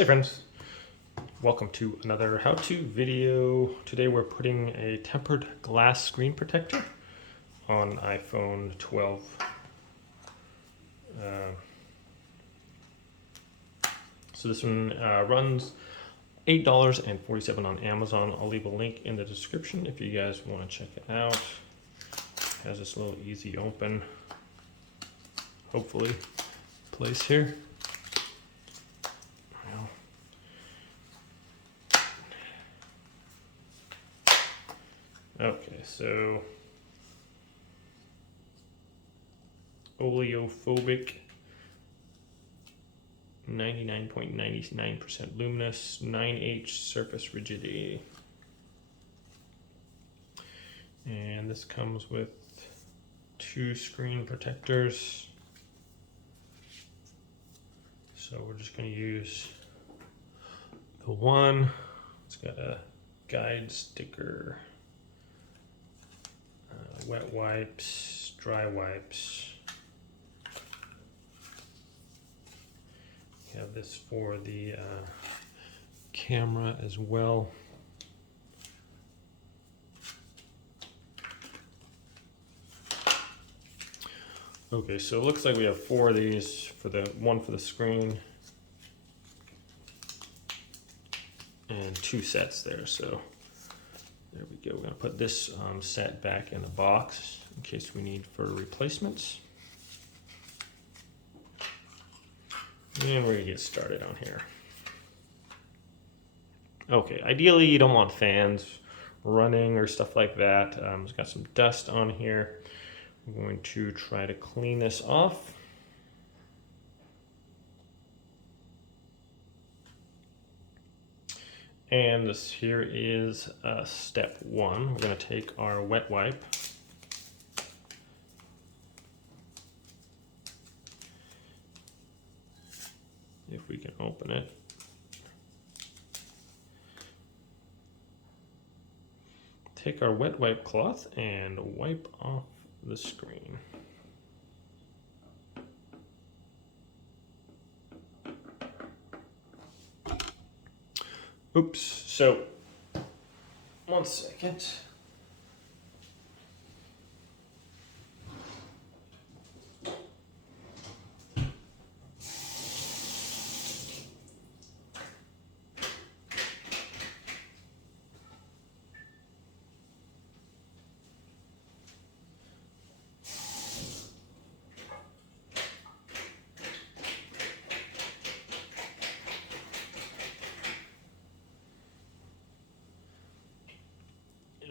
Hey friends, welcome to another how-to video. Today we're putting a tempered glass screen protector on iPhone 12. So this one runs $8.47 on Amazon. I'll leave a link in the description if you guys want to check it out. It has this little easy open, hopefully, place here. Okay, so oleophobic, 99.99% luminous, 9H surface rigidity. And this comes with 2 screen protectors. So we're just going to use the one. It's got a guide sticker. Wet wipes, dry wipes. We have this for the camera as well. Okay, so it looks like we have 4 of these, for the one for the screen and 2 sets there. So there we go. We're going to put this set back in the box in case we need for replacements. And we're going to get started on here. Okay, ideally you don't want fans running or stuff like that. It's got some dust on here. I'm going to try to clean this off. And this here is step 1. We're going to take our wet wipe. If we can open it. Take our wet wipe cloth and wipe off the screen. Oops, so, one second.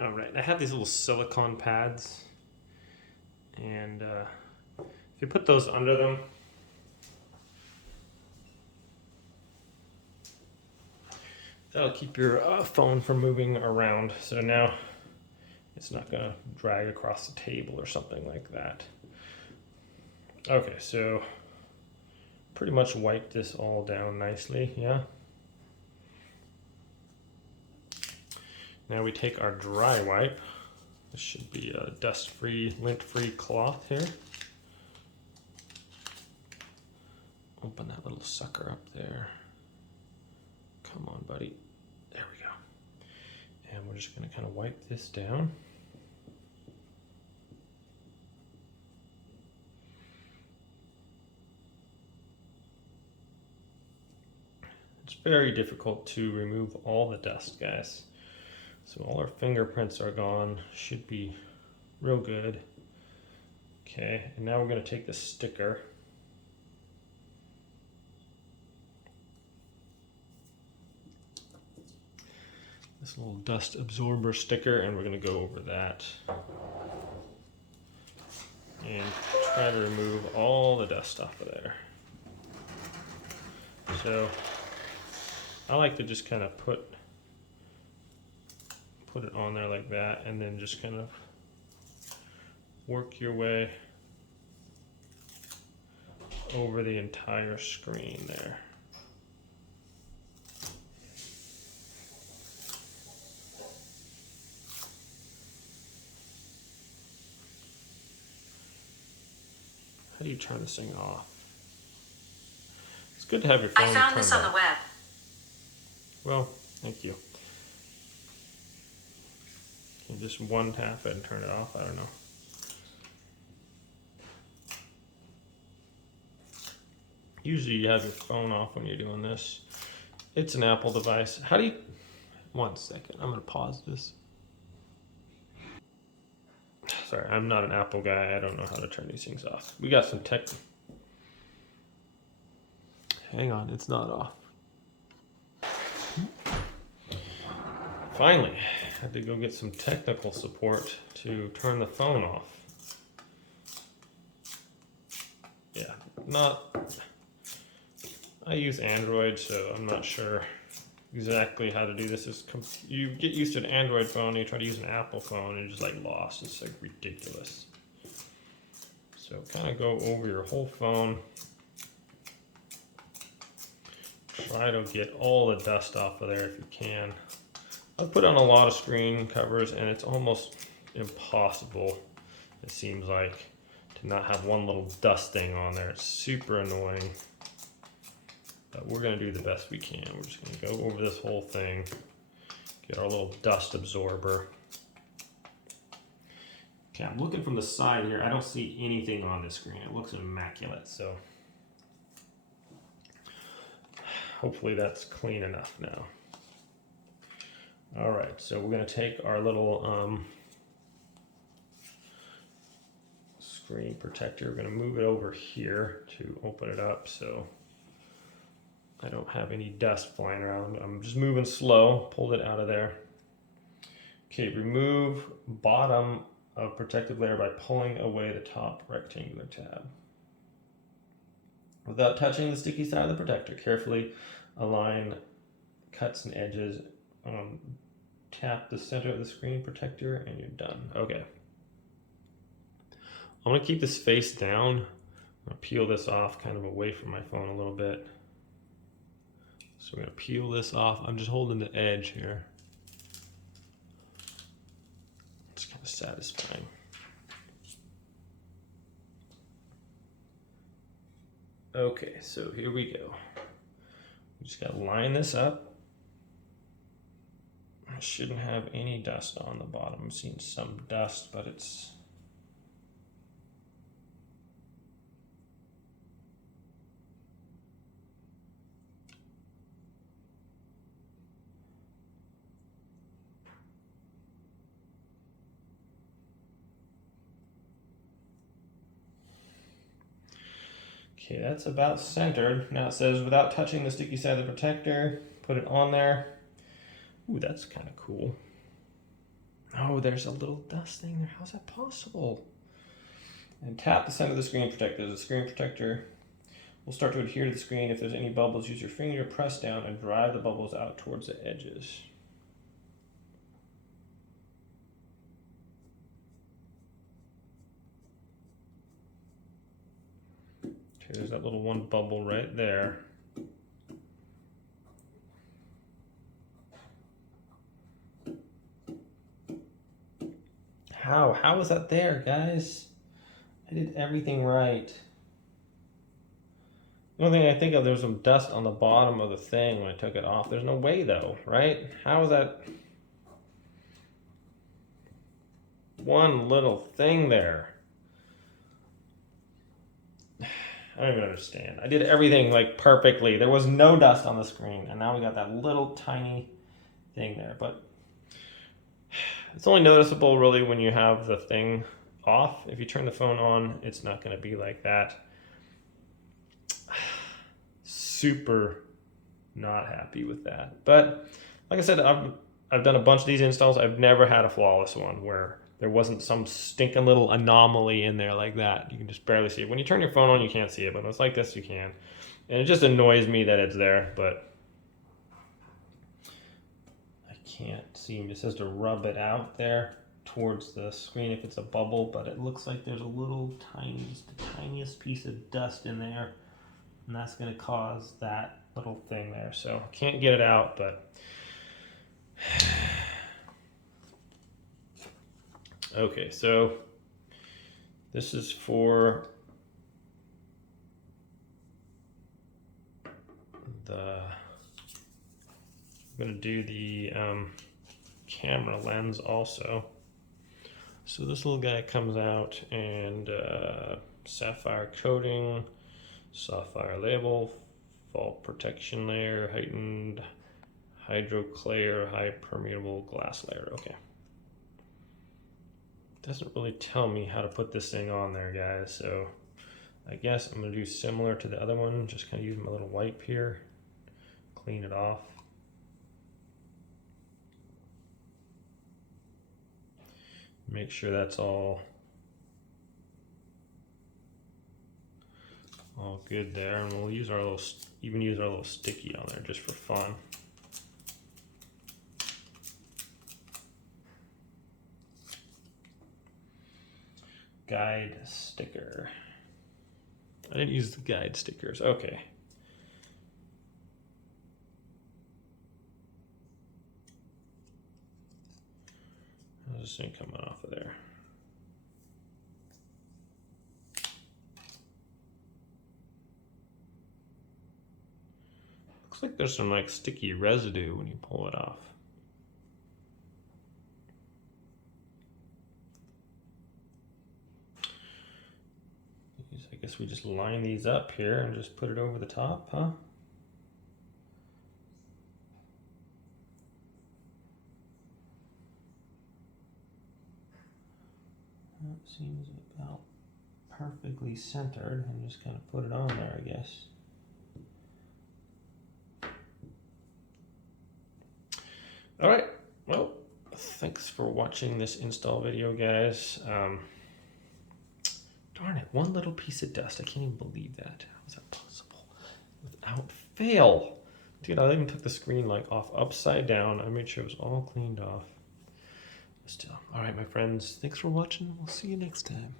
All right, I have these little silicone pads, and if you put those under them, that'll keep your phone from moving around. So now it's not gonna drag across the table or something like that. Okay, so pretty much wipe this all down nicely, yeah? Now we take our dry wipe. This should be a dust-free, lint-free cloth here. Open that little sucker up there. Come on, buddy. There we go. And we're just gonna kind of wipe this down. It's very difficult to remove all the dust, guys. So all our fingerprints are gone, should be real good. Okay, and now we're going to take the sticker. This little dust absorber sticker, and we're going to go over that. And try to remove all the dust off of there. So I like to just kind of put it on there like that, and then just kind of work your way over the entire screen there. How do you turn this thing off? It's good to have your phone I found this on turned the web. Well, thank you. Can you just one tap it and turn it off? I don't know. Usually you have your phone off when you're doing this. It's an Apple device. How do you... One second, I'm gonna pause this. Sorry, I'm not an Apple guy. I don't know how to turn these things off. We got some tech. Hang on, it's not off. Finally, I had to go get some technical support to turn the phone off. Yeah, I use Android, so I'm not sure exactly how to do this. You get used to an Android phone, you try to use an Apple phone, and you're just like lost. It's like ridiculous. So kind of go over your whole phone. Try to get all the dust off of there if you can. I've put on a lot of screen covers, and it's almost impossible, it seems like, to not have one little dust thing on there. It's super annoying. But we're going to do the best we can. We're just going to go over this whole thing, get our little dust absorber. Okay, I'm looking from the side here. I don't see anything on this screen. It looks immaculate, so hopefully that's clean enough now. All right, so we're going to take our little screen protector. We're going to move it over here to open it up so I don't have any dust flying around. I'm just moving slow, pulled it out of there. Okay, remove bottom of protective layer by pulling away the top rectangular tab. Without touching the sticky side of the protector, carefully align cuts and edges. Tap the center of the screen protector and you're done. Okay. I'm gonna keep this face down. I'm gonna peel this off kind of away from my phone a little bit. So we're gonna peel this off. I'm just holding the edge here. It's kind of satisfying. Okay, so here we go. We just gotta line this up. I shouldn't have any dust on the bottom. I'm seeing some dust, but it's... Okay, that's about centered. Now it says without touching the sticky side of the protector, put it on there. Ooh, that's kind of cool. Oh, there's a little dust thing there. How's that possible? And tap the center of the screen protector. The screen protector will start to adhere to the screen. If there's any bubbles, use your finger to press down and drive the bubbles out towards the edges. Okay, there's that little one bubble right there. How was that there, guys? I did everything right. The only thing I think of, there's some dust on the bottom of the thing when I took it off. There's no way though, right? How is that one little thing there? I don't even understand. I did everything like perfectly. There was no dust on the screen, and now we got that little tiny thing there. But it's only noticeable really when you have the thing off. If you turn the phone on, it's not going to be like that. Super not happy with that. But like I said, I've done a bunch of these installs. I've never had a flawless one where there wasn't some stinking little anomaly in there like that. You can just barely see it. When you turn your phone on, you can't see it, but when it's like this, you can. And it just annoys me that it's there, but I can't seem. It says to rub it out there towards the screen if it's a bubble, but it looks like there's a little tiny, just the tiniest piece of dust in there, and that's going to cause that little thing there. So I can't get it out, but okay, so this is for the going to do the camera lens also. So this little guy comes out, and sapphire coating, sapphire label, fault protection layer, heightened hydroclear, high permeable glass layer. Okay. Doesn't really tell me how to put this thing on there, guys, so I guess I'm going to do similar to the other one, just kind of use my little wipe here, clean it off. Make sure that's all good there, and we'll use our little, even use our little sticky on there just for fun. Guide sticker. I didn't use the guide stickers. Okay. How's this thing coming off of there? Looks like there's some like sticky residue when you pull it off. I guess we just line these up here and just put it over the top, huh? That seems about perfectly centered, and just kind of put it on there, I guess. All right, well, thanks for watching this install video, guys. Darn it, one little piece of dust. I can't even believe that. How is that possible? Without fail. Dude, I even took the screen like off upside down. I made sure it was all cleaned off. Still. All right, my friends, thanks for watching. We'll see you next time.